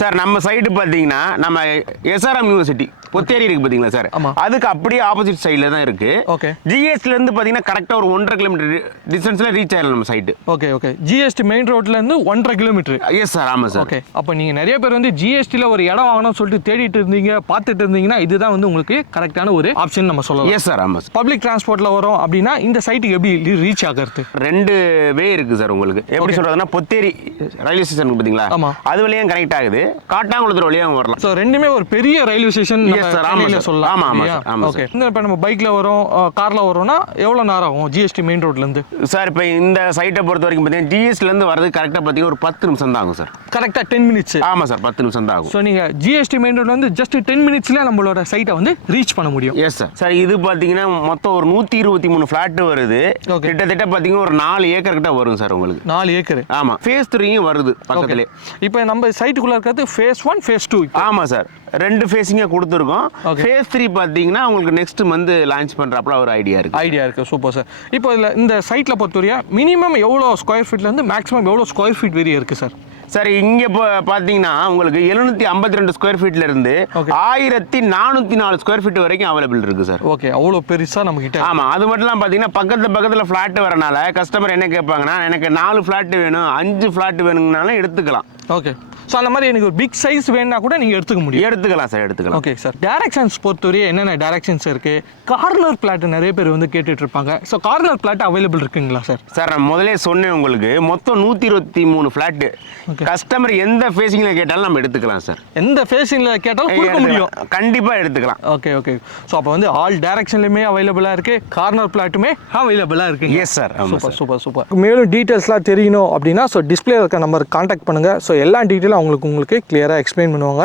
Sir நம்ம side பார்த்தீங்கன்னா நம்ம எஸ்ஆர்எம் யூனிவர்சிட்டி பொத்தேரி இருக்கு பார்த்தீங்களா சார், அதுக்கு அப்படியே ஆப்போசிட் சைடில் தான் இருக்கு. ஓகே. ஜிஎஸ்டிலேருந்து பார்த்தீங்கன்னா கரெக்டாக ஒரு 1.5 கிலோமீட்டர் டிஸ்டன்ஸில் ரீச் ஆயிடலாம் நம்ம site. Okay okay. GST main ரோட்லேருந்து 1.5 கிலோமீட்டர். எஸ் சார், ஆமாம் சார். ஓகே. அப்போ நீங்கள் நிறைய பேர் வந்து ஜிஎஸ்டியில் ஒரு இடம் வாங்கணும்னு சொல்லிட்டு தேடிட்டு இருந்தீங்க, பார்த்துட்டு இருந்தீங்கன்னா இதுதான் வந்து உங்களுக்கு கரெக்டான ஒரு ஆப்ஷன் நம்ம சொல்லலாம். எஸ் சார், ஆமாம் சார். பப்ளிக் டிரான்ஸ்போர்ட்டில் வரும் அப்படின்னா இந்த சைட்டுக்கு எப்படி ரீச் ஆகிறது? 2 வே இருக்குது சார் உங்களுக்கு. எப்படி சொல்கிறதுனா பொத்தேரி ரயில்வே ஸ்டேஷன் பார்த்தீங்களா, அது வழியாக கனெக்ட் ஆகுது, காட்டாங்குளத்தூர் வழியாக வரலாம். ஸோ ரெண்டுமே ஒரு பெரிய ரயில்வே ஸ்டேஷன் சொல்லலாம். ஆமாம் ஆமாம் சார். ஆமாம். ஓகே. இப்போ நம்ம பைக்கில் வரோம், காரில் வரோம்னா எவ்வளோ நேரம் ஆகும் ஜிஎஸ்டி மெயின் ரோட்லேருந்து? சார் இப்போ இந்த சைட்டை பொறுத்த வரைக்கும் பார்த்தீங்கன்னா ஜிஎஸ்டிலேருந்து வரது கரெக்டாக பார்த்தீங்கன்னா ஒரு 10 நிமிஷம் தான் ஆகும் சார். கரெக்டாக 10 மினிட்ஸ். ஆமாம் சார், 10 நிமிஷம் தான் ஆகும். ஸோ நீங்கள் ஜிஎஸ்டி மெயின் ரோட் வந்து ஜஸ்ட் 10 மினிட்ஸ்ல நம்மளோட சைட்டை வந்து ரீச் பண்ண முடியும். Yes sir. சார் இது பார்த்தீங்கன்னா மொத்தம் ஒரு 123 ஃபிளாட் வருது. கிட்டத்தட்ட பார்த்தீங்கன்னா ஒரு 4 ஏக்கர் கிட்ட வரும் சார் உங்களுக்கு. 4 ஏக்கர். ஆமாம். ஃபேஸ் 3 வருது பக்கத்துலேயே. இப்போ நம்ம சைட்டுக்குள்ளே இருக்கிறது ஃபேஸ் 1 ஃபேஸ் 2. ஆமாம் சார், 2 ஃபேஸிங்காக கொடுத்துருக்கோம். ஃபேஸ் 3 பார்த்தீங்கன்னா உங்களுக்கு நெக்ஸ்ட் மந்த் லான்ச் பண்ணுறப்பல ஒரு ஐடியா இருக்குது. Super sir. இப்போ இந்த சைட்டில் பொறுத்தவரையா மினிமம் எவ்வளோ ஸ்கொயர் ஃபீட்லேருந்து மேக்ஸிமம் எவ்வளோ ஸ்கொயர் ஃபீட் வரையும் இருக்குது சார்? சார் இங்கே இப்போ பார்த்தீங்கன்னா உங்களுக்கு 752 ஸ்கொயர் ஃபீட்ல இருந்து 1404 ஸ்கொயர் ஃபீட் வரைக்கும் அவைலபிள் இருக்கு சார். ஓகே. அவ்வளோ பெருசாக நம்ம கிட்ட. ஆமாம். அது மட்டும் இல்லாமல் பார்த்தீங்கன்னா பக்கத்தில் ஃப்ளாட் வரனால கஸ்டமர் என்ன கேட்பாங்கன்னா, எனக்கு 4 ஃப்ளாட் வேணும், 5 ஃப்ளாட் வேணுங்கனாலும் எடுத்துக்கலாம். ஓகே. ஸோ அந்த மாதிரி எனக்கு ஒரு பிக் சைஸ் வேணும்னா கூட நீங்கள் எடுத்துக்கலாம் சார், எடுத்துக்கலாம். Okay sir. டைரக்ஷன்ஸ் பொறுத்தவரையே என்னென்ன டைரக்ஷன்ஸ் இருக்குது? கார்னர் பிளாட் நிறைய பேர் வந்து கேட்டுட்டு இருப்பாங்க. ஸோ கார்னர் பிளாட் அவைலபிள் இருக்குங்களா சார்? சார் நான் முதலே சொன்னேன் உங்களுக்கு, மொத்தம் 123 ஃப்ளாட்டு. கஸ்டமர் எந்த ஃபேஸிங்கில் கேட்டாலும் நம்ம எடுத்துக்கலாம் சார். எந்த ஃபேஸிங்கில் கேட்டாலும் கொடுக்க முடியும். கண்டிப்பாக எடுத்துக்கலாம். Okay okay. ஸோ அப்போ வந்து ஆல் டைரக்ஷன்லையுமே அவைலபிளாக இருக்குது, கார்னர் பிளாட்டுமே அவைலபிளாக இருக்குது. Yes sir. Super super super. மேலும் டீட்டெயில்ஸ்லாம் தெரியணும் அப்படின்னா ஸோ டிஸ்பிளே இருக்க நம்பருக்கு கான்டாக்ட் பண்ணுங்கள். ஸோ எல்லா டீட்டெயிலும் உங்களுக்கு கிளியராக எக்ஸ்பிளைன் பண்ணுவாங்க.